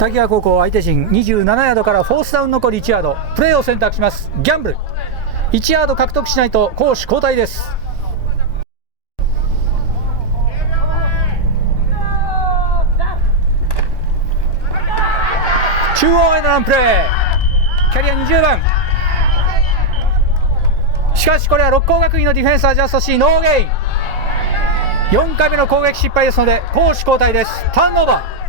滝川高校相手陣27ヤードからフォースダウン残り1ヤード、プレーを選択します。ギャンブル1ヤード獲得しないと攻守交代です。中央へのランプレー、キャリア20番。しかしこれは六甲学院のディフェンスアジャストしノーゲイン。4回目の攻撃失敗ですので攻守交代です。ターンオーバー。